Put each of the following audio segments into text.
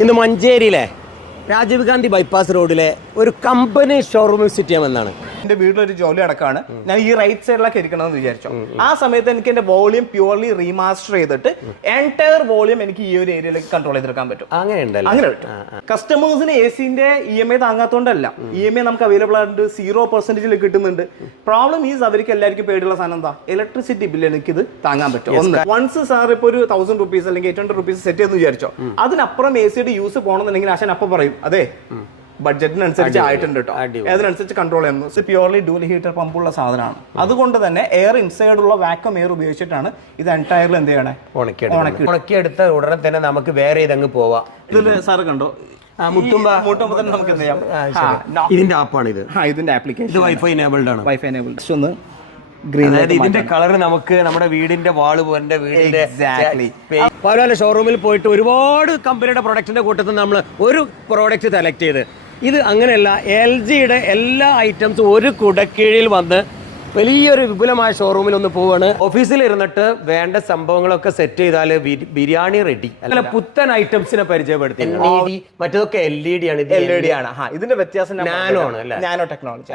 ഇന്ന് മഞ്ചേരിയിലെ രാജീവ് ഗാന്ധി ബൈപ്പാസ് റോഡിലെ ഒരു കമ്പനി ഷോറൂം വിസിറ്റ് ചെയ്യാമെന്നാണ്. എന്റെ വീട്ടിലൊരു ജോലി അടക്കമാണ്. ഞാൻ ഈ റൈറ്റ് സൈഡിലൊക്കെ ഇരിക്കണമെന്ന് വിചാരിച്ചു. ആ സമയത്ത് എനിക്ക് എന്റെ വോളിയം പ്യൂർലി റീമാസ്റ്റർ ചെയ്തിട്ട് എൻറ്റയർ വോളിയം എനിക്ക് ഈ ഒരു ഏരിയയിലേക്ക് കൺട്രോൾ ചെയ്തെടുക്കാൻ പറ്റും. അങ്ങനെ പറ്റും. കസ്റ്റമേഴ്സിന് എസിന്റെ EMI താങ്ങാത്തോണ്ടല്ല, EMI നമുക്ക് അവൈലബിൾ ആയിട്ട് 0% കിട്ടുന്നുണ്ട്. പ്രോബ്ലം ഈസ് അവർക്ക് എല്ലാവർക്കും പേടിയുള്ള സാധനം എന്താ, ഇലക്ട്രിസിറ്റി ബില്ല് എനിക്ക് ഇത് താങ്ങാൻ പറ്റും. വൺസ് സാർ ഇപ്പൊ ഒരു 1000 rupees അല്ലെങ്കിൽ 800 rupees സെറ്റ് ചെയ്തെന്ന് വിചാരിച്ചോ, അതിനപ്പുറം എസിയുടെ യൂസ് പോകണമെന്നുണ്ടെങ്കിൽ ആശാൻ അപ്പം പറയും അതെ ബഡ്ജറ്റിനനുസരിച്ച് ആയിട്ടുണ്ട് കേട്ടോ, അതിനനുസരിച്ച് കൺട്രോൾ ചെയ്യുന്നു. പ്യൂർലി ഡ്യൂൽ ഹീറ്റർ പമ്പുള്ള സാധനമാണ്. അതുകൊണ്ട് തന്നെ എയർ ഇൻസൈഡുള്ള വാക്വം എയർ ഉപയോഗിച്ചിട്ടാണ് ഇത് എൻറ്റയർലി എന്ത് ചെയ്യണേ, ഉണക്കിയെടുത്ത ഉടനെ തന്നെ നമുക്ക് വേറെ ഇതങ്ങ് പോവാം. ഇതില് സാറ് കണ്ടോ മുട്ടുമ്പോ തന്നെ നമുക്ക് എന്ത് ചെയ്യാം. ഇതിന്റെ ആപ്പാണ് ഇത്, ഇതിന്റെ ആപ്ലിക്കേഷൻ വൈഫൈ എനേബിൾഡ് ആണ്. വൈഫൈ എനേബിൾഡ് ഒന്ന് ഗ്രീൻ. അതായത് ഇതിന്റെ കളർ നമുക്ക് നമ്മുടെ വീടിന്റെ വാള് പോലെ വീടിന്റെ പല ഷോറൂമിൽ പോയിട്ട് ഒരുപാട് കമ്പനിയുടെ പ്രൊഡക്റ്റിന്റെ കൂട്ടത്തിൽ നമ്മൾ ഒരു പ്രോഡക്റ്റ് സെലക്ട് ചെയ്ത്, ഇത് അങ്ങനെയല്ല. LGയുടെ എല്ലാ ഐറ്റംസും ഒരു കുടക്കീഴിൽ വന്ന് വലിയൊരു വിപുലമായ ഷോറൂമിൽ ഒന്ന് പോവാണ്. ഓഫീസിൽ ഇരുന്നിട്ട് വേണ്ട സംഭവങ്ങളൊക്കെ സെറ്റ് ചെയ്താൽ ബിരിയാണി റെഡി. അല്ല, പുത്തൻ ഐറ്റംസിനെ പരിചയപ്പെടുത്തി. മറ്റതൊക്കെ LED ആണ്, LED ആണ്. ഇതിന്റെ വ്യത്യാസം നാനോ ആണ്, നാനോ ടെക്നോളജി.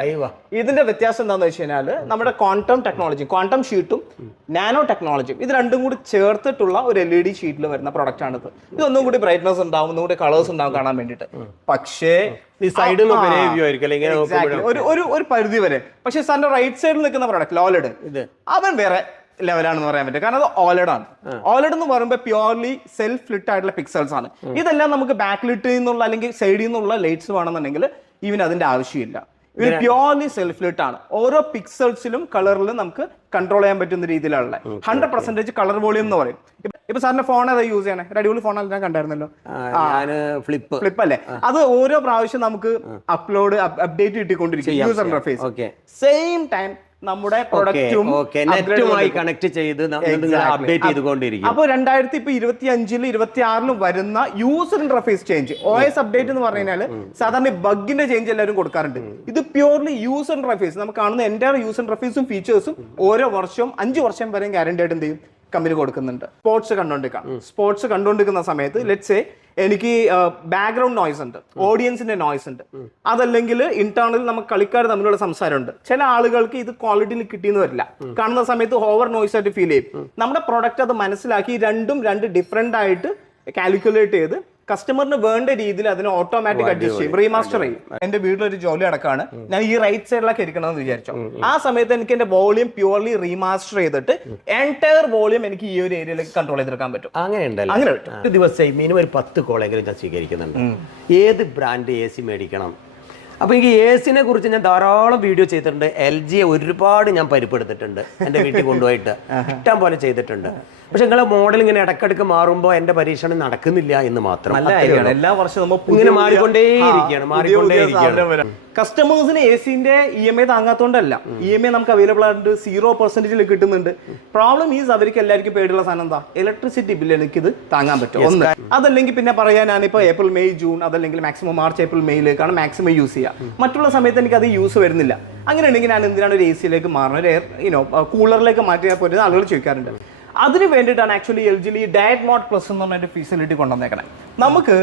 ഇതിന്റെ വ്യത്യാസം എന്താണെന്ന് വെച്ച് കഴിഞ്ഞാൽ നമ്മുടെ ക്വാണ്ടം ടെക്നോളജി, ക്വാണ്ടം ഷീറ്റും നാനോ ടെക്നോളജിയും ഇത് രണ്ടും കൂടി ചേർത്തിട്ടുള്ള ഒരു LED ഷീറ്റിൽ വരുന്ന പ്രൊഡക്റ്റ് ആണിത്. ഇതൊന്നും കൂടി ബ്രൈറ്റ്നസ് ഉണ്ടാവും, ഒന്നും കൂടി കളേഴ്സ് ഉണ്ടാവും കാണാൻ വേണ്ടിയിട്ട്. പക്ഷേ സൈഡിൽ ഒരു പരിധി വരെ. പക്ഷെ സാറിന്റെ റൈറ്റ് സൈഡിൽ നിൽക്കുന്ന പ്രൊഡക്റ്റ് ഓലഡ്, അവൻ വേറെ ലെവലാണെന്ന് പറയാൻ പറ്റും. കാരണം അത് ഓലഡ് ആണ്. ഓലഡ് എന്ന് പറയുമ്പോൾ പ്യൂർലി സെൽഫ് ലിറ്റ് ആയിട്ടുള്ള പിക്സൽസ് ആണ്. ഇതെല്ലാം നമുക്ക് ബാക്ക് ലിറ്റ് നിന്നുള്ള അല്ലെങ്കിൽ സൈഡിൽ നിന്നുള്ള ലൈറ്റ്സ് വേണമെന്നുണ്ടെങ്കിൽ ഈവൻ അതിന്റെ ആവശ്യമില്ല. ഇത് പ്യൂർലി സെൽഫ് ലിറ്റ് ആണ്. ഓരോ പിക്സൽസിലും കളറിലും നമുക്ക് കൺട്രോൾ ചെയ്യാൻ പറ്റുന്ന രീതിയിലുള്ള 100% കളർ വോളിയം എന്ന് പറയും. ഇപ്പൊ സാറിന്റെ ഫോൺ ഏതാ യൂസ് ചെയ്യണേ? ഒരു അടിപൊളി ഫോൺ ഞാൻ കണ്ടായിരുന്നല്ലോ, ഫ്ലിപ്പ് അല്ലേ? അത് ഓരോ പ്രാവശ്യം നമുക്ക് അപ്ഡേറ്റ് കിട്ടിക്കൊണ്ടിരിക്കും യൂസർ ഇന്റർഫേസ്. സെയിം ടൈം നമ്മുടെ പ്രൊഡക്റ്റും കണക്ട് ചെയ്ത് അപ്ഡേറ്റ് ചെയ്തുകൊണ്ടിരിക്കും. അപ്പൊ 2025-ലും 2026-ലും വരുന്ന user interface change, OS update എന്ന് പറഞ്ഞു കഴിഞ്ഞാൽ സാധാരണ ബഗിന്റെ ചേഞ്ച് എല്ലാവരും കൊടുക്കാറുണ്ട്. ഇത് പ്യൂർലി യൂസർ ഇന്റർഫേസ്, നമുക്ക് കാണുന്ന എൻറ്റയർ യൂസർ ഇന്റർഫേസും ഫീച്ചേഴ്സും ഓരോ വർഷവും 5 വർഷം വരെയും ഗ്യാരണ്ടി ആയിട്ട് എന്ത് ചെയ്യും കമ്പനി കൊടുക്കുന്നുണ്ട്. സ്പോർട്സ് കണ്ടുകൊണ്ടിരിക്കുന്ന സമയത്ത് ലെറ്റ്സ് സേ എനിക്ക് ബാക്ക്ഗ്രൗണ്ട് നോയ്സ് ഉണ്ട്, ഓഡിയൻസിന്റെ നോയ്സ് ഉണ്ട്, അതല്ലെങ്കിൽ ഇന്റേണൽ നമുക്ക് കളിക്കാർ തമ്മിലുള്ള സംസാരമുണ്ട്. ചില ആളുകൾക്ക് ഇത് ക്വാളിറ്റിയിൽ കിട്ടിയെന്ന് വരില്ല, കാണുന്ന സമയത്ത് ഓവർ നോയ്സ് ആയിട്ട് ഫീൽ ചെയ്യും. നമ്മുടെ പ്രൊഡക്റ്റ് അത് മനസ്സിലാക്കി രണ്ട് ഡിഫറെന്റ് ആയിട്ട് കാൽക്കുലേറ്റ് ചെയ്ത് കസ്റ്റമറിന് വേണ്ട രീതിയിൽ അതിനെ ഓട്ടോമാറ്റിക് അഡ്ജസ്റ്റ് ചെയ്യും, റീമാസ്റ്റർ ചെയ്യും. എന്റെ വീട്ടിലൊരു ജോലി അടക്കമാണ്. ഞാൻ ഈ റൈറ്റ് സൈഡിലൊക്കെ ഇരിക്കണമെന്ന് വിചാരിച്ചു. ആ സമയത്ത് എനിക്ക് എന്റെ വോളിയം പ്യൂർലി റീമാസ്റ്റർ ചെയ്തിട്ട് എൻറ്റയർ വോളിയം എനിക്ക് ഈ ഒരു ഏരിയയിലേക്ക് കൺട്രോൾ ചെയ്തെടുക്കാൻ പറ്റും. അങ്ങനെ പറ്റും. ദിവസമായി മിനിമം ഒരു 10 കോളെങ്കിലും ഞാൻ സ്വീകരിക്കുന്നുണ്ട്. ഏത് ബ്രാൻഡ് AC മേടിക്കണം? അപ്പോൾ എനിക്ക് ACനെ കുറിച്ച് ഞാൻ ധാരാളം വീഡിയോ ചെയ്തിട്ടുണ്ട്. LGയെ ഒരുപാട് ഞാൻ പരിപ്പെടുത്തിട്ടുണ്ട്, എൻ്റെ വീട്ടിൽ കൊണ്ടുപോയിട്ട് ഇഷ്ടം പോലെ ചെയ്തിട്ടുണ്ട്. പക്ഷെ നിങ്ങളെ മോഡൽ ഇങ്ങനെ ഇടക്കിടക്ക് മാറുമ്പോൾ എൻ്റെ പരീക്ഷണം നടക്കുന്നില്ല എന്ന് മാത്രം. എല്ലാ വർഷവും ഇങ്ങനെ മാറിക്കൊണ്ടേയിരിക്കുകയാണ്. കസ്റ്റമേഴ്സിന് എസിന്റെ EMI താങ്ങാത്തോണ്ടല്ല, EMI നമുക്ക് അവൈലബിൾ ആയിട്ട് 0% കിട്ടുന്നുണ്ട്. പ്രോബ്ലം ഈസ് അവർക്ക് എല്ലാവർക്കും പേടിയുള്ള സാധനം എന്താ, ഇലക്ട്രിസിറ്റി ബില്ല് എനിക്ക് ഇത് താങ്ങാൻ പറ്റും. അതല്ലെങ്കിൽ പിന്നെ പറയാൻ ഞാനിപ്പോ April, May, June അതല്ലെങ്കിൽ മാക്സിമം March, April, Mayയിലേക്കാണ് മാക്സിമം യൂസ് ചെയ്യുക. മറ്റുള്ള സമയത്ത് എനിക്ക് അത് യൂസ് വരുന്നില്ല. അങ്ങനെയാണെങ്കിൽ ഞാൻ എന്തിനാണ് ഒരു AC-യിലേക്ക് മാറണം, ഒരു കൂളറിലേക്ക് മാറ്റിയാൽ പോലും ആളുകൾ ചോദിക്കാറുണ്ട്. അതിന് വേണ്ടിയിട്ടാണ് actually LG diet mode plus എന്ന് പറഞ്ഞൊരു ഫെസിലിറ്റി കൊണ്ടുവന്നേക്കണേ. നമുക്ക്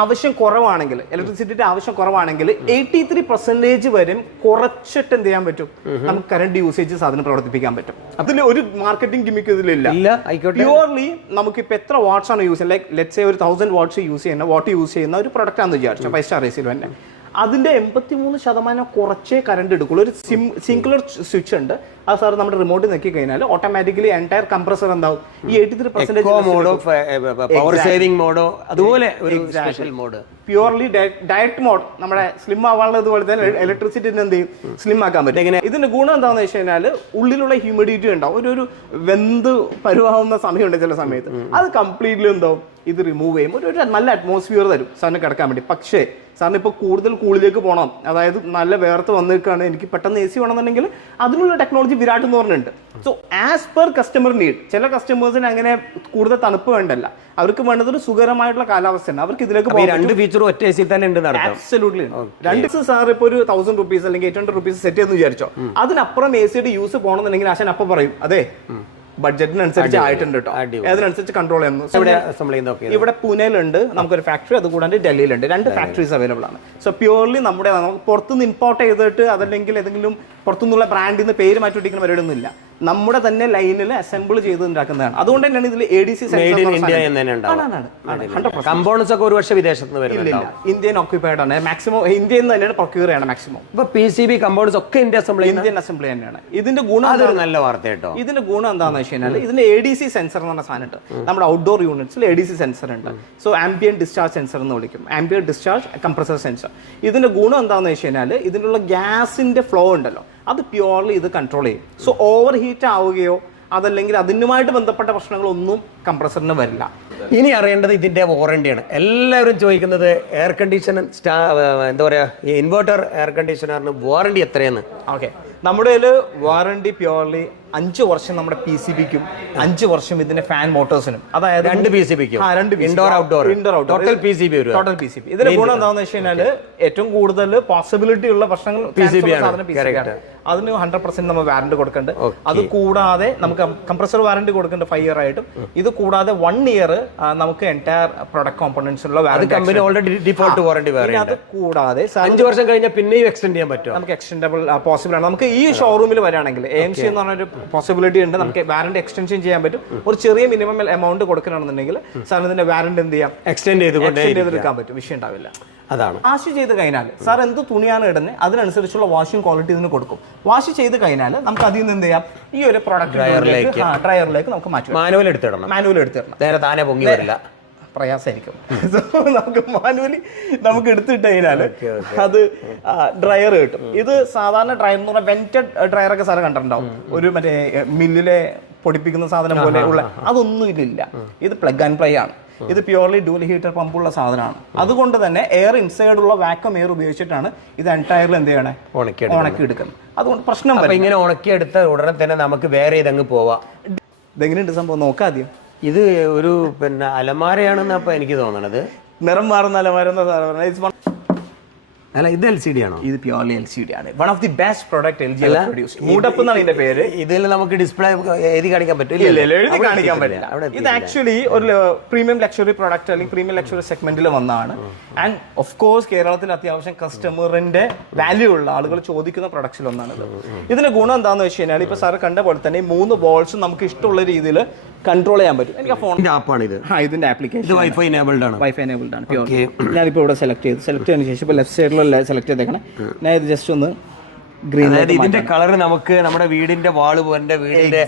ആവശ്യം കുറവാണെങ്കിൽ, ഇലക്ട്രിസിറ്റിയുടെ ആവശ്യം കുറവാണെങ്കിൽ 83% വരെ കുറച്ചിട്ട് എന്ത് ചെയ്യാൻ പറ്റും, നമുക്ക് കറണ്ട് യൂസേജ് സാധനം പ്രവർത്തിപ്പിക്കാൻ പറ്റും. അതിൽ ഒരു മാർക്കറ്റിംഗ് ഗിമിക്ക് ഇതിലില്ല. പ്യൂർലി നമുക്ക് ഇപ്പൊ എത്ര വാട്ട്സ് ആണ് യൂസ് ചെയ്യുന്നത്, ലൈക്ക് ലെറ്റ്സ് സേ ഒരു 1000 വാട്ട്സ് യൂസ് ചെയ്യുന്ന ഒരു പ്രൊഡക്റ്റ് ആണെന്ന് വിചാരിച്ചു, 5 സ്റ്റാർ AC തന്നെ. അതിന്റെ 83% കുറച്ചേ കറണ്ട് എടുക്കുള്ളൂ. ഒരു സിംഗുലർ സ്വിച്ച് ഉണ്ട്, അത് സാർ നമ്മുടെ റിമോട്ട് നോക്കി കഴിഞ്ഞാൽ ഓട്ടോമാറ്റിക്കലി എൻറ്റയർ കംപ്രസർ എന്താവും ഈ 83% പ്യൂർലി ഡയറ്റ് മോഡ്, നമ്മുടെ സ്ലിം ആവാനുള്ളതുപോലെ തന്നെ ഇലക്ട്രിസിറ്റി എന്ത് ചെയ്യും, സ്ലിം ആക്കാൻ പറ്റും. എങ്ങനെ ഇതിന്റെ ഗുണം എന്താണെന്ന് വെച്ച് കഴിഞ്ഞാൽ ഉള്ളിലുള്ള ഹ്യൂമിഡിറ്റി ഉണ്ടാവും, ഒരു വെന്ത് പരുവാവുന്ന സമയമുണ്ട് ചില സമയത്ത്, അത് കംപ്ലീറ്റ്ലി എന്താവും ഇത് റിമൂവ് ചെയ്യും, ഒരു നല്ല അറ്റ്മോസ്ഫിയർ തരും സാറിന് കിടക്കാൻ വേണ്ടി. പക്ഷേ സാറിന് ഇപ്പോൾ കൂടുതൽ കൂളിലേക്ക് പോകണം, അതായത് നല്ല വേർത്ത് വന്നിരിക്കുകയാണ്, എനിക്ക് പെട്ടെന്ന് AC വേണമെന്നുണ്ടെങ്കിൽ അതിനുള്ള ടെക്നോളജി വിരാട് എന്ന് പറഞ്ഞിട്ടുണ്ട്. So as per customer need, ചില കസ്റ്റമേഴ്സിന് അങ്ങനെ കൂടുതൽ തണുപ്പ് വേണ്ടല്ല, അവർക്ക് വേണ്ടത് ഒരു സുഖകരമായിട്ടുള്ള കാലാവസ്ഥയാണ്, അവർക്ക് ഇതിലേക്ക് രണ്ട് ഫീച്ചറും ഒറ്റ AC തന്നെ ഉണ്ട്. ആബ്സല്യൂട്ട്ലി. രണ്ട് സാർ ഇപ്പോൾ ഒരു 1000 rupees അല്ലെങ്കിൽ 800 rupees സെറ്റ് എന്ന് വിചാരിച്ചോ, അതിനപ്പുറം ACയുടെ യൂസ് പോകണമെന്നുണ്ടെങ്കിൽ ആശാൻ അപ്പം പറയും അതെ ബഡ്ജറ്റിനനുസരിച്ച് ആയിട്ടുണ്ട് കേട്ടോ. അതിനനുസരിച്ച് കൺട്രോൾ ചെയ്യുന്നു. ഇവിടെ പൂനെയിലുണ്ട് നമുക്കൊരു ഫാക്ടറി, അതുകൂടാണ്ട് ഡൽഹിയിലുണ്ട്. 2 ഫാക്ടറീസ് അവൈലബിൾ ആണ്. സോ പ്യൂർലി നമ്മുടെ നമുക്ക് പുറത്തുനിന്ന് ഇമ്പോർട്ട് ചെയ്തിട്ട് അതല്ലെങ്കിൽ ഏതെങ്കിലും പുറത്തുനിന്നുള്ള ബ്രാൻഡിൽ നിന്ന് പേര് മാറ്റി പിടിക്കുന്ന പരിപാടിയൊന്നും ഇല്ല. നമ്മുടെ തന്നെ ലൈനിൽ അസംബിൾ ചെയ്ത് ഉണ്ടാക്കുന്നതാണ്. അതുകൊണ്ട് തന്നെയാണ് ഇതിൽ ADC കമ്പോണൻസ് ഒക്കെ ഒരു വർഷം വിദേശത്ത് നിന്ന് വരുന്നില്ല. ഇന്ത്യൻ ഓക്യുപ്പൈഡ് ആണ് മാക്സിമം. ഇന്ത്യയിൽ നിന്ന് തന്നെയാണ് പ്രൊക്യൂർ ചെയ്യണം മാക്സിമം. ഇപ്പൊ PCB കമ്പോണൻസ് ഒക്കെ ഇന്ത്യൻ അസംബ്ലി തന്നെയാണ്. ഇതിന്റെ ഗുണം നല്ല വാർത്ത കേട്ടോ. ഇതിന്റെ ഗുണം എന്താണെന്ന് വെച്ച് കഴിഞ്ഞാൽ ഇതിന്റെ ADC സെൻസർ എന്ന് പറഞ്ഞ സാധനം ഉണ്ട്. നമ്മുടെ ഔട്ട്ഡോർ യൂണിറ്റ്സിൽ ADC സെൻസർ ഉണ്ട്. സോ ആംബിയന്റ് ഡിസ്ചാർജ് സെൻസർ എന്ന് വിളിക്കും. Ambient discharge compressor sensor. ഇതിന്റെ ഗുണം എന്താണെന്ന് വെച്ച് കഴിഞ്ഞാൽ ഇതിനുള്ള ഗ്യാസിന്റെ ഫ്ലോ ഉണ്ടല്ലോ, അത് പ്യുവർലി ഇത് കൺട്രോൾ ചെയ്യും. സോ ഓവർ ഹീറ്റ് ആവുകയോ അതല്ലെങ്കിൽ അതിനുമായിട്ട് ബന്ധപ്പെട്ട പ്രശ്നങ്ങളൊന്നും കംപ്രസറിന് വരില്ല. ഇനി അറിയേണ്ടത് ഇതിന്റെ വാറണ്ടിയാണ്. എല്ലാവരും ചോദിക്കുന്നത് എയർ കണ്ടീഷണർ എന്താ പറയാ, ഇൻവെർട്ടർ എയർ കണ്ടീഷണറിന് വാറണ്ടി എത്രയാണ്? ഓക്കെ, നമ്മുടെ കയ്യിൽ വാറണ്ടി പ്യുവർലി 5 വർഷം നമ്മുടെ PCBക്കും 5 വർഷം ഇതിന്റെ ഫാൻ മോട്ടോഴ്സിനും, അതായത് 2 PCBക്കും ഇൻഡോർ ഔട്ട്ഡോർ ടോട്ടൽ PCB. ഇതിന്റെ ഗുണം എന്താണെന്ന് വെച്ച് കഴിഞ്ഞാൽ ഏറ്റവും കൂടുതൽ പോസിബിലിറ്റി ഉള്ള പ്രശ്നങ്ങൾ PCB ആണ്. അതിന് 100% നമ്മൾ വാറണ്ടി കൊടുക്കുന്നുണ്ട്. അത് കൂടാതെ നമുക്ക് കംപ്രസർ വാറണ്ടി കൊടുക്കുന്നുണ്ട് 5 ഇയർ ആയിട്ടും. ഇത് കൂടാതെ 1 ഇയർ നമുക്ക് എൻറ്റയർ പ്രൊഡക്റ്റ് കോമ്പോണൻസിനുള്ള warranty. Company already default warranty വേറെ. അത് കൂടാതെ 5 വർഷം കഴിഞ്ഞാൽ പിന്നെയും എക്സ്റ്റെൻഡ് ചെയ്യാൻ പറ്റും. നമുക്ക് എക്സ്റ്റെൻഡബിൾ പോസിബിൾ ആണ്. നമുക്ക് ഈ ഷോറൂമിൽ വരാണെങ്കിൽ AMC എന്ന് പറഞ്ഞൊരു പോസിബിലിറ്റി ഉണ്ട്. നമുക്ക് വാറണ്ടി എക്സ്റ്റൻഷൻ ചെയ്യാൻ പറ്റും. ഒരു ചെറിയ മിനിമം എമൗണ്ട് കൊടുക്കണമെന്നുണ്ടെങ്കിൽ സാർ ഇതിന്റെ വാറണ്ടി എന്ത് ചെയ്യാം, എക്സ്റ്റെൻഡ് ചെയ്തെടുക്കാൻ പറ്റും. വിഷയം ഉണ്ടാവില്ല. അതാണ് വാഷ് ചെയ്ത് കഴിഞ്ഞാൽ സാർ എന്ത് തുണിയാണ് ഇടുന്നത് അതിനനുസരിച്ചുള്ള വാഷിംഗ് ക്വാളിറ്റി ഇതിന് കൊടുക്കും. വാഷ് ചെയ്ത് കഴിഞ്ഞാൽ നമുക്ക് അതിൽ നിന്ന് എന്ത് ചെയ്യാം, ഈ ഒരു പ്രോഡക്റ്റ് ഡ്രയറിലേക്ക് നമുക്ക് മാറ്റി മാനുവൽ എടുത്തിടണം. നേരെ താനെ പൊങ്ങി വരില്ല, പ്രയാസമായിരിക്കും. നമുക്ക് മാനുവലി നമുക്ക് എടുത്തിട്ട് കഴിഞ്ഞാൽ അത് ഡ്രയർ കിട്ടും. ഇത് സാധാരണ ഡ്രയർ എന്ന് പറഞ്ഞാൽ വെന്റഡ് ഡ്രയർ ഒക്കെ സാറ് കണ്ടിട്ടുണ്ടാവും. ഒരു മറ്റേ മില്ലിലെ പൊടിപ്പിക്കുന്ന സാധനം പോലെ ഉള്ള അതൊന്നും ഇതിലില്ല. ഇത് പ്ലഗ് ആൻഡ് പ്ലേ ആണ്. ഇത് പ്യൂർലി ഡ്യൂൽ ഹീറ്റർ പമ്പുള്ള സാധനമാണ്. അതുകൊണ്ട് തന്നെ എയർ ഇൻസൈഡ് ഉള്ള വാക്വം എയർ ഉപയോഗിച്ചിട്ടാണ് ഇത് എൻറ്റയറിൽ എന്ത് ചെയ്യണേ, ഉണക്കി എടുക്കുന്നത്. അതുകൊണ്ട് പ്രശ്നം ഇങ്ങനെ ഉണക്കിയെടുത്ത ഉടനെ തന്നെ നമുക്ക് വേറെ ഇതങ്ങ് പോവാം. ഇതെങ്ങനെയുണ്ട് സംഭവം നോക്കാം ആദ്യം. ഇത് ഒരു അലമാരയാണെന്ന് അപ്പൊ എനിക്ക് തോന്നണത്. നിറം മാറുന്ന അലമാര. അല്ല, ഇത് LCD ആണോ? ഇത് പ്യൂർലി LCD ആണ്. One of the best product LG produced. Moodup എന്നാണ് ഇതിന്റെ പേര്. ഇതിൽ നമുക്ക് ഡിസ്പ്ലേ എഴുതി കാണിക്കാൻ പറ്റില്ല. എഴുതി കാണിക്കാൻ പറ്റില്ല. ഇത് ആക്ച്വലി ഒരു പ്രീമിയം ലക്ഷറി പ്രോഡക്റ്റ് അല്ലെങ്കിൽ പ്രീമിയം ലക്ഷറി സെഗ്മെന്റിൽ വന്നതാണ്. ആൻഡ് ഓഫ് കോഴ്സ് കേരളത്തിൽ അത്യാവശ്യം കസ്റ്റമറിന്റെ വാല്യൂ ഉള്ള ആളുകൾ ചോദിക്കുന്ന പ്രൊഡക്ട്സിൽ ഒന്നാണിത്. ഇതിന്റെ ഗുണം എന്താണെന്ന് വെച്ച് കഴിഞ്ഞാൽ ഇപ്പൊ സാർ കണ്ട പോലെ തന്നെ 3 ബോൾസും നമുക്ക് ഇഷ്ടമുള്ള രീതിയിൽ കൺട്രോൾ ചെയ്യാൻ പറ്റും. എനിക്ക് ഫോണിന്റെ ആപ്പാണ് ഇത്. ഇതിന്റെ ആപ്ലിക്കേഷൻ വൈഫൈ എനേബിൾഡ് ആണ്. ഞാനിപ്പോൾ ഇവിടെ സെലക്ട് ചെയ്തതിനു ശേഷം ഇപ്പോൾ ലെഫ്റ്റ് സൈഡിലുള്ള സെലക്ട് ചെയ്തേക്കണം. ഞാൻ ഇത് ജസ്റ്റ് ഒന്ന് ഗ്രീൻ. ഇതിന്റെ കളർ നമുക്ക് നമ്മുടെ വീടിന്റെ വാള് പോലെ വീടിന്റെ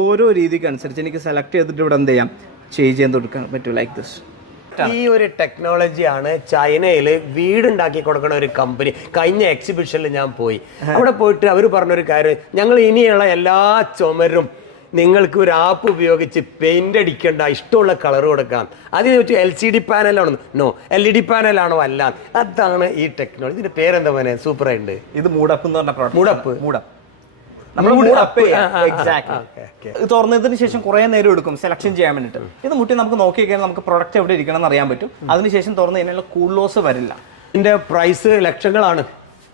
ഓരോ രീതിക്ക് അനുസരിച്ച് എനിക്ക് സെലക്ട് ചെയ്തിട്ട് ഇവിടെ എന്ത് ചെയ്യാം, ചേഞ്ച് ചെയ്യാൻ കൊടുക്കാൻ പറ്റും. Like this. ഈ ഒരു ടെക്നോളജിയാണ് ചൈനയിൽ വീടുണ്ടാക്കി കൊടുക്കുന്ന ഒരു കമ്പനി. കഴിഞ്ഞ എക്സിബിഷനിൽ ഞാൻ പോയി. അവിടെ പോയിട്ട് അവർ പറഞ്ഞൊരു കാര്യം, ഞങ്ങൾ ഇനിയുള്ള എല്ലാ ചുമരും നിങ്ങൾക്ക് ഒരു ആപ്പ് ഉപയോഗിച്ച് പെയിന്റ് അടിക്കേണ്ട, ഇഷ്ടമുള്ള കളർ കൊടുക്കാം. അതിന് പറ്റി LCD പാനലാണോ? നോ. LED പാനലാണോ? അല്ല. അതാണ് ഈ ടെക്നോളജി. ഇതിന്റെ പേരെന്താ പോലെ സൂപ്പറായിട്ടുണ്ട്. ഇത് മൂഡപ്പ് എന്ന് പറഞ്ഞ മൂഡപ്പ് തുറന്നതിന് ശേഷം കുറെ നേരം എടുക്കും സെലക്ഷൻ ചെയ്യാൻ വേണ്ടിട്ട്. ഇത് മുട്ടി നമുക്ക് നോക്കി കഴിഞ്ഞാൽ നമുക്ക് പ്രൊഡക്റ്റ് എവിടെ ഇരിക്കണം എന്ന് അറിയാൻ പറ്റും. അതിനുശേഷം തുറന്ന് കഴിഞ്ഞാൽ കൂൾ ലോസ് വരില്ല. ഇതിന്റെ പ്രൈസ് ലക്ഷങ്ങളാണ്.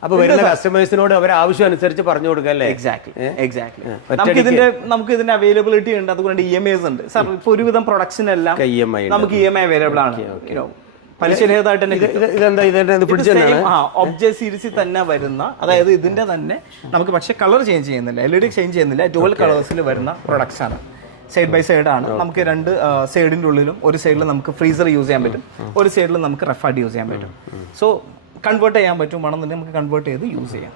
അപ്പൊ വരുന്ന കസ്റ്റമേഴ്സിനോട് അവർ ആവശ്യം അനുസരിച്ച് പറഞ്ഞു കൊടുക്കല്ലേ? എക്സാക്ട്ലി. നമുക്ക് ഇതിന്റെ അവൈലബിലിറ്റി ഉണ്ട്. അതുകൊണ്ട് EMIs ഉണ്ട് സാർ. ഇപ്പൊ ഒരുവിധം പ്രൊഡക്ട്സിനെല്ലാം നമുക്ക് EMI അവൈലബിൾ ആണ്. ഒബ്ജക്ട് സീരീസിൽ തന്നെ വരുന്ന, അതായത് ഇതിന്റെ തന്നെ നമുക്ക് പക്ഷെ കളർ ചേഞ്ച് ചെയ്യുന്നില്ല, LED ചേഞ്ച് ചെയ്യുന്നില്ല, ഡുവൽ കളേഴ്സിൽ വരുന്ന പ്രൊഡക്ട്സ് ആണ്. സൈഡ് ബൈ സൈഡ് ആണ്. നമുക്ക് 2 സൈഡിന്റെ ഉള്ളിലും ഒരു സൈഡിൽ നമുക്ക് ഫ്രീസർ യൂസ് ചെയ്യാൻ പറ്റും, ഒരു സൈഡിൽ നമുക്ക് റെഫാർഡ് യൂസ് ചെയ്യാൻ പറ്റും. സോ കൺവേർട്ട് ചെയ്യാൻ പറ്റും. വേണമെന്നുണ്ടെങ്കിൽ നമുക്ക് കൺവേർട്ട് ചെയ്ത് യൂസ് ചെയ്യാം.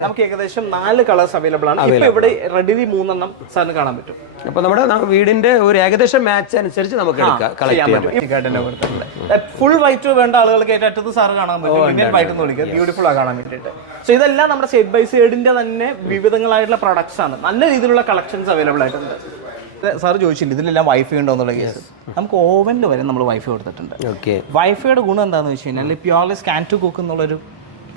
നമുക്ക് ഏകദേശം 4 കളേഴ്സ് അവൈലബിൾ ആണ്. ഇപ്പൊ ഇവിടെ റെഡിലി 3 സാറിന് കാണാൻ പറ്റും. അപ്പൊ നമ്മുടെ വീടിന്റെ ഒരു ഏകദേശം മാച്ച് അനുസരിച്ച് നമുക്ക് ഫുൾ വൈറ്റ് വേണ്ട ആളുകൾക്ക് ഏറ്റവും സാറ് കാണാൻ പറ്റും. ഇന്ത്യൻ വൈറ്റ് എന്ന് വിളിക്കുക, ബ്യൂട്ടിഫുൾ ആ കാണാൻ വേണ്ടിയിട്ട്. സോ ഇതെല്ലാം നമ്മുടെ സൈഡ് ബൈ സൈഡിന്റെ തന്നെ വിവിധങ്ങളായിട്ടുള്ള പ്രൊഡക്ട്സ് ആണ്. നല്ല രീതിയിലുള്ള കളക്ഷൻസ് അവൈലബിൾ ആയിട്ടുണ്ട്. സാർ ചോദിച്ചില്ല ഇതിലെല്ലാം വൈഫൈ ഉണ്ടോ എന്നുള്ള കേസ്. നമുക്ക് ഓവനിൽ വരെ നമ്മൾ വൈഫൈ കൊടുത്തിട്ടുണ്ട്. വൈഫൈയുടെ ഗുണം എന്താണെന്ന് വെച്ച് കഴിഞ്ഞാൽ പ്യൂർലി സ്കാൻ ടു കുക്ക് എന്നുള്ളൊരു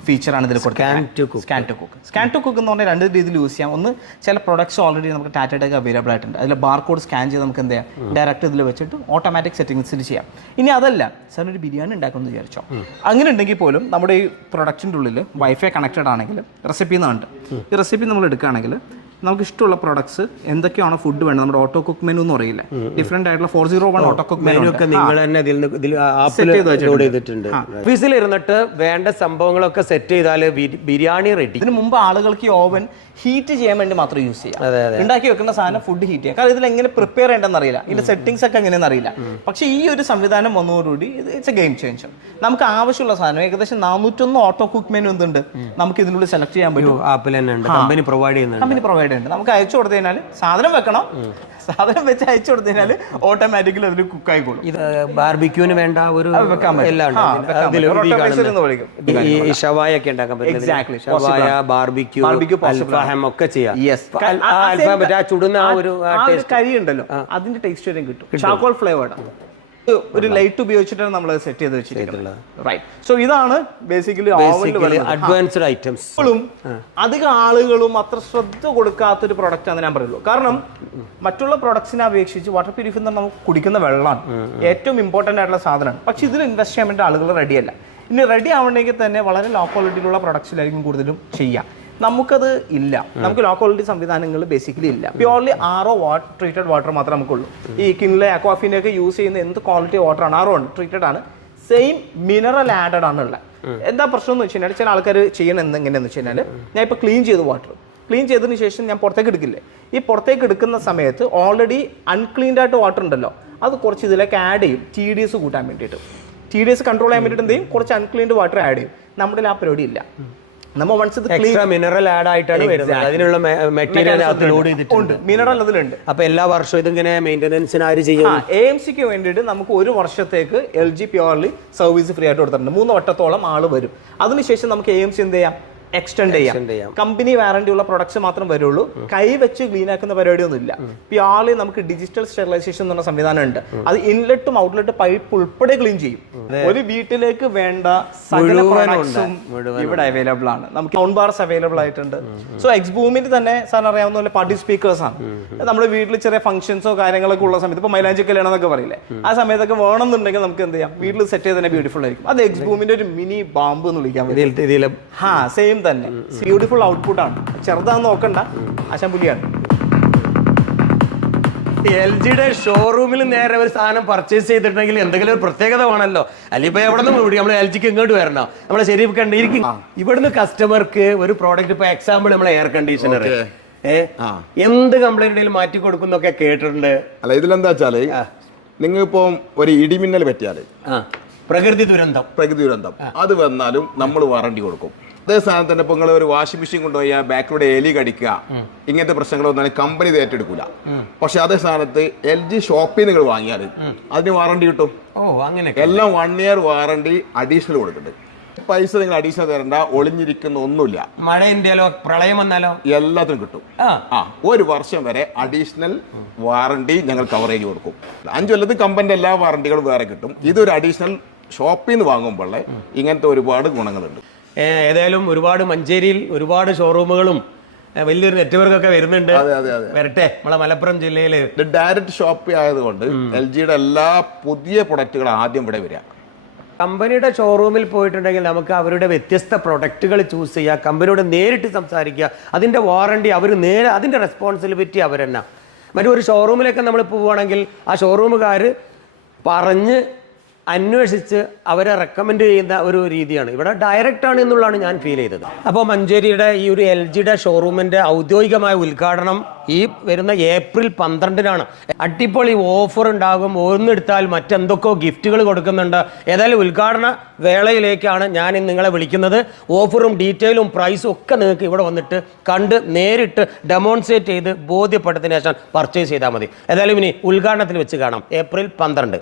ഫീച്ചറാണ് ഇതിൽ കൊടുക്കുന്നത്. സ്കാൻ ടു കുക്ക് എന്ന് പറഞ്ഞാൽ 2 രീതിയിൽ യൂസ് ചെയ്യാം. ഒന്ന്, ചില പ്രൊഡക്ട്സ് ഓൾറെഡി നമുക്ക് ടാറ്റയുടെ അവൈലബിൾ ആയിട്ടുണ്ട്. അതിൽ ബാർകോഡ് സ്കാൻ ചെയ്ത് നമുക്ക് എന്ത് ചെയ്യാം, ഡയറക്റ്റ് ഇതിൽ വെച്ചിട്ട് ഓട്ടോമാറ്റിക് സെറ്റിംഗ്സിൽ ചെയ്യാം. ഇനി അതല്ല സാർ ഒരു ബിരിയാണി ഉണ്ടാക്കുമെന്ന് വിചാരിച്ചോ, അങ്ങനെ ഉണ്ടെങ്കിൽ പോലും നമ്മുടെ ഈ പ്രൊഡക്റ്റിൻ്റെ ഉള്ളിൽ വൈഫൈ കണക്റ്റഡ് ആണെങ്കിൽ റെസിപ്പി എന്നുണ്ട്. ഈ റെസിപ്പി നമ്മൾ എടുക്കുകയാണെങ്കിൽ നമുക്ക് ഇഷ്ടമുള്ള പ്രൊഡക്ട്സ് എന്തൊക്കെയാണ് ഫുഡ് വേണ്ടത്, നമ്മുടെ ഓട്ടോ കുക്ക് മെനു എന്ന് പറയില്ല, ഡിഫറെന്റ് ആയിട്ടുള്ള 401 ഓട്ടോ കുക്ക് മെനു ഒക്കെ നിങ്ങൾ തന്നെ ഓഫീസിൽ ഇരുന്നിട്ട് വേണ്ട സംഭവങ്ങളൊക്കെ സെറ്റ് ചെയ്താൽ ബിരിയാണി റെഡി. ഇതിന് മുമ്പ് ആളുകൾക്ക് ഈ ഓവൻ ഹീറ്റ് ചെയ്യാൻ വേണ്ടി മാത്രം യൂസ് ചെയ്യാം, ഉണ്ടാക്കി വെക്കുന്ന സാധനം ഫുഡ് ഹീറ്റ് ചെയ്യാം. കാരണം ഇതിൽ എങ്ങനെ പ്രിപ്പയർ ചെയ്യേണ്ടെന്ന് അറിയില്ല, ഇതിന്റെ സെറ്റിംഗ്സ് ഒക്കെ എങ്ങനെയെന്ന് അറിയില്ല. പക്ഷേ ഈ ഒരു സംവിധാനം വന്നതോടുകൂടി ഇറ്റ്സ് എ ഗെയിം ചേഞ്ചർ. നമുക്ക് ആവശ്യമുള്ള സാധനം ഏകദേശം 401 ഓട്ടോ കുക്ക് മെനു എന്തുണ്ട് നമുക്ക് ഇതിനുള്ളിൽ സെലക്ട് ചെയ്യാൻ പറ്റും. ആപ്പിൽ തന്നെ ഉണ്ട്, കമ്പനി പ്രൊവൈഡ് ചെയ്യുന്നുണ്ട്. നമുക്ക് അയച്ചു കൊടുത്തു കഴിഞ്ഞാൽ സാധനം വെക്കണം, സാധനം വെച്ച് അയച്ചു കൊടുത്തു കഴിഞ്ഞാൽ ഓട്ടോമാറ്റിക്കലി അതിൽ കുക്ക് ആയിക്കോളും. ഇത് ബാർബിക്യൂന് വേണ്ട ഒരു എല്ലാം ഷവായ ഒക്കെ ഉണ്ടാക്കാൻ പറ്റും. ഷവായ, ബാർബിക്യൂ, അൽഫാം ഒക്കെ ചെയ്യാം. ചുടുന്ന ആ ഒരു കരി ഉണ്ടല്ലോ അതിന്റെ ടേസ്റ്റ് വരെയും കിട്ടും. ചാർക്കോൾ ഫ്ലേവേർഡ് ഒരു ലൈറ്റ് ഉപയോഗിച്ചിട്ടാണ് നമ്മൾ സെറ്റ് ചെയ്ത് വെച്ചിരിക്കുന്നത്. റൈറ്റ്. സോ ഇതാണ് ബേസിക്കലി അഡ്വാൻസ്ഡ് ഐറ്റംസ്. അധികം ആളുകളും അത്ര ശ്രദ്ധ കൊടുക്കാത്തൊരു പ്രൊഡക്റ്റ് ആണെന്ന് ഞാൻ പറയുള്ളൂ. കാരണം മറ്റുള്ള പ്രൊഡക്ട്സിനെ അപേക്ഷിച്ച് വാട്ടർ പ്യൂരിഫയർ നമുക്ക് കുടിക്കുന്ന വെള്ളമാണ് ഏറ്റവും ഇമ്പോർട്ടൻ്റ് ആയിട്ടുള്ള സാധനമാണ്. പക്ഷെ ഇതിൽ ഇൻവെസ്റ്റ് ചെയ്യാൻ വേണ്ടി ആളുകൾ റെഡിയല്ല. ഇനി റെഡി ആവണമെങ്കിൽ തന്നെ വളരെ ലോ ക്വാളിറ്റിയിലുള്ള പ്രൊഡക്ട്സിലായിരിക്കും കൂടുതലും ചെയ്യാം. നമുക്കത് ഇല്ല. നമുക്ക് ലോ ക്വാളിറ്റി സംവിധാനങ്ങൾ ബേസിക്കലി ഇല്ല. പ്യോർലി RO ട്രീറ്റഡ് വാട്ടർ മാത്രമേ നമുക്കുള്ളൂ. ഈ കിൻലെ അക്വാഫിനെ ഒക്കെ യൂസ് ചെയ്യുന്ന എന്ത് ക്വാളിറ്റി വാട്ടറാണ് RO ആണ്, ട്രീറ്റഡ് ആണ്, സെയിം മിനറൽ ആഡഡ് ആണ് ഉള്ളത്. എന്താ പ്രശ്നം എന്ന് വെച്ച് കഴിഞ്ഞാൽ ചില ആൾക്കാർ ചെയ്യണം എങ്ങനെയാണെന്ന് വെച്ച് കഴിഞ്ഞാൽ ഞാൻ ഇപ്പോൾ ക്ലീൻ ചെയ്ത് ക്ലീൻ ചെയ്തതിന് ശേഷം ഞാൻ പുറത്തേക്ക് എടുക്കില്ലേ, ഈ പുറത്തേക്ക് എടുക്കുന്ന സമയത്ത് ഓൾറെഡി അൺക്ലീൻഡ് ആയിട്ട് വാട്ടർ ഉണ്ടല്ലോ അത് കുറച്ച് ഇതിലേക്ക് ആഡ് ചെയ്യും TDS കൂട്ടാൻ വേണ്ടിയിട്ട്. TDS കൺട്രോൾ ചെയ്യാൻ വേണ്ടിയിട്ട് എന്ത് ചെയ്യും, കുറച്ച് അൺക്ലീൻഡ് വാട്ടർ ആഡ് ചെയ്യും. നമ്മുടെ ആ പരിപാടി ഇല്ല. നമ്മൾ വൺസ് ഇത് മിനറൽ ആഡ് ആയിട്ടാണ് വരുന്നത്. അതിനുള്ള മെറ്റീരിയൽ ലോഡ് ചെയ്തിട്ടുണ്ട്, മിനറൽ അതിലുണ്ട്. അപ്പൊ എല്ലാ വർഷവും ഇതിങ്ങനെ മെയിൻ്റെനൻസിന് ആര് ചെയ്യും? AMCക്ക് വേണ്ടിയിട്ട് നമുക്ക് ഒരു വർഷത്തേക്ക് LG പ്യോർലി സർവീസ് ഫ്രീ ആയിട്ട് കൊടുത്തിട്ടുണ്ട്. 3 വട്ടത്തോളം ആള് വരും. അതിനുശേഷം നമുക്ക് AMC എന്ത് ചെയ്യാം, എക്സ്റ്റെൻഡ് ചെയ്യാം. കമ്പനി വാറന്റി ഉള്ള പ്രൊഡക്ട്സ് മാത്രം വരുള്ളൂ. കൈ വെച്ച് ക്ലീൻ ആക്കുന്ന പരിപാടിയൊന്നും ഇല്ല. പ്യോർലി നമുക്ക് ഡിജിറ്റൽ സ്റ്റെറിലൈസേഷൻ എന്നുള്ള സംവിധാനം ഉണ്ട്. അത് ഇൻലെറ്റും ഔട്ട്ലെറ്റ് പൈപ്പ് ഉൾപ്പെടെ ക്ലീൻ ചെയ്യും. ഒരു വീട്ടിലേക്ക് വേണ്ട സകല പ്രൊഡക്ട്സും ഇവിടെ അവൈലബിൾ ആണ്. നമുക്ക് സൗണ്ട് ബാർസ് അവൈലബിൾ ആയിട്ടുണ്ട്. സോ എക്സ്ബൂമിന് തന്നെ സാറിന് അറിയാവുന്ന പോലെ പാർട്ടി സ്പീക്കേഴ്സ് ആണ്. നമ്മുടെ വീട്ടിൽ ചെറിയ ഫംഗ്ഷൻസോ കാര്യങ്ങളൊക്കെ ഉള്ള സമയത്ത് ഇപ്പൊ മൈലാഞ്ചി കല്യാണം എന്നൊക്കെ പറയില്ലേ, ആ സമയത്തൊക്കെ വേണമെന്നുണ്ടെങ്കിൽ നമുക്ക് എന്ത് ചെയ്യാം, വീട്ടിൽ സെറ്റ് ചെയ്ത് തന്നെ ബ്യൂട്ടിഫുൾ ആയിരിക്കും. അത് എക്സ്ബൂമിന്റെ ഒരു മിനി ബാമ്പ് എന്ന് വിളിക്കാൻ പറ്റും. സെയിം തന്നെ ബ്യൂട്ടിഫുൾ ഔട്ട്പുട്ട് ആണ്. ചെറുതാന്ന് നോക്കണ്ട, ആശാമ്പുലിയാണ്. LGയുടെ ഷോറൂമിൽ നേരെ ഒരു സാധനം പർച്ചേസ് ചെയ്തിട്ടുണ്ടെങ്കിൽ എന്തെങ്കിലും ഒരു പ്രത്യേകത വേണമല്ലോ. അല്ലെങ്കിൽ ഇപ്പൊ എവിടെ നിന്ന് നമ്മൾ LGക്ക് ഇങ്ങോട്ട് വരണം, നമ്മളെ ശരിക്കും കണ്ടിരിക്കും. ഇവിടുന്ന് കസ്റ്റമർക്ക് ഒരു പ്രോഡക്റ്റ്, ഇപ്പൊ എക്സാമ്പിൾ നമ്മളെ എയർ കണ്ടീഷണർ എന്ത് കംപ്ലൈന്റ് മാറ്റി കൊടുക്കുന്നൊക്കെ കേട്ടിട്ടുണ്ട്. അല്ല ഇതിലെന്താ വെച്ചാല് നിങ്ങളിപ്പോ ഒരു ഇടിമിന്നൽ പറ്റിയാല് പ്രകൃതി ദുരന്തം അത് വന്നാലും നമ്മൾ വാറണ്ടി കൊടുക്കും. അതേ സാധനം തന്നെ ഇപ്പൊ നിങ്ങൾ ഒരു വാഷിംഗ് മെഷീൻ കൊണ്ടുപോയാൽ ബാക്കിലൂടെ എലി കടിക്കുക, ഇങ്ങനത്തെ പ്രശ്നങ്ങൾ വന്നാലും കമ്പനി ഇത് ഏറ്റെടുക്കൂല. പക്ഷെ അതേ സ്ഥാനത്ത് LG ഷോപ്പിൽ നിങ്ങൾ വാങ്ങിയാൽ അതിന് വാറണ്ടി കിട്ടും. എല്ലാം 1 year വാറണ്ടി അഡീഷണൽ കൊടുക്കുന്നുണ്ട്. പൈസ നിങ്ങൾ അഡീഷണൽ തരണ്ട, ഒളിഞ്ഞിരിക്കുന്ന ഒന്നുമില്ല. മഴ പ്രളയം വന്നാലോ എല്ലാത്തിനും കിട്ടും. 1 വർഷം വരെ അഡീഷണൽ വാറണ്ടി ഞങ്ങൾ കവറേജ് കൊടുക്കും. 5 കൊല്ലത്ത് കമ്പനിയുടെ എല്ലാ വാറണ്ടികളും വേറെ കിട്ടും. ഇതൊരു അഡീഷണൽ ഷോപ്പിൽ നിന്ന് വാങ്ങുമ്പോൾ ഇങ്ങനത്തെ ഒരുപാട് ഗുണങ്ങളുണ്ട്. ഏതായാലും ഒരുപാട് മഞ്ചേരിയിൽ ഒരുപാട് ഷോറൂമുകളും വലിയൊരു നെറ്റ്വർക്ക് ഒക്കെ വരുന്നുണ്ട്. വരട്ടെ. നമ്മളെ മലപ്പുറം ജില്ലയിൽ ഡയറക്റ്റ് ഷോപ്പ് ആയതുകൊണ്ട് LGയുടെ എല്ലാ പുതിയ പ്രൊഡക്റ്റുകളും ആദ്യം ഇവിടെ വരിക. കമ്പനിയുടെ ഷോറൂമിൽ പോയിട്ടുണ്ടെങ്കിൽ നമുക്ക് അവരുടെ വ്യത്യസ്ത പ്രൊഡക്റ്റുകൾ ചൂസ് ചെയ്യുക, കമ്പനിയോട് നേരിട്ട് സംസാരിക്കുക, അതിൻ്റെ വാറണ്ടി അവർ അതിൻ്റെ റെസ്പോൺസിബിലിറ്റി അവർ തന്നെ. മറ്റൊരു ഷോറൂമിലൊക്കെ നമ്മൾ പോവുകയാണെങ്കിൽ ആ ഷോറൂമുകാർ പറഞ്ഞ് അന്വേഷിച്ച് അവരെ റെക്കമെൻഡ് ചെയ്യുന്ന ഒരു രീതിയാണ്. ഇവിടെ ഡയറക്റ്റ് ആണ് എന്നുള്ളതാണ് ഞാൻ ഫീൽ ചെയ്തത്. അപ്പോൾ മഞ്ചേരിയുടെ ഈ ഒരു LGയുടെ ഷോറൂമിൻ്റെ ഔദ്യോഗികമായ ഉദ്ഘാടനം ഈ വരുന്ന ഏപ്രിൽ 12-നാണ്. അടിപൊളി ഓഫർ ഉണ്ടാകും. ഒന്നെടുത്താൽ മറ്റെന്തൊക്കെയോ ഗിഫ്റ്റുകൾ കൊടുക്കുന്നുണ്ട്. ഏതായാലും ഉദ്ഘാടന വേളയിലേക്കാണ് ഞാൻ നിങ്ങളെ വിളിക്കുന്നത്. ഓഫറും ഡീറ്റെയിലും പ്രൈസും ഒക്കെ നിങ്ങൾക്ക് ഇവിടെ വന്നിട്ട് കണ്ട് നേരിട്ട് ഡെമോൺസ്ട്രേറ്റ് ചെയ്ത് ബോധ്യപ്പെട്ടതിന് ശേഷം പർച്ചേസ് ചെയ്താൽ മതി. ഏതായാലും ഇനി ഉദ്ഘാടനത്തിൽ വെച്ച് കാണാം, ഏപ്രിൽ 12.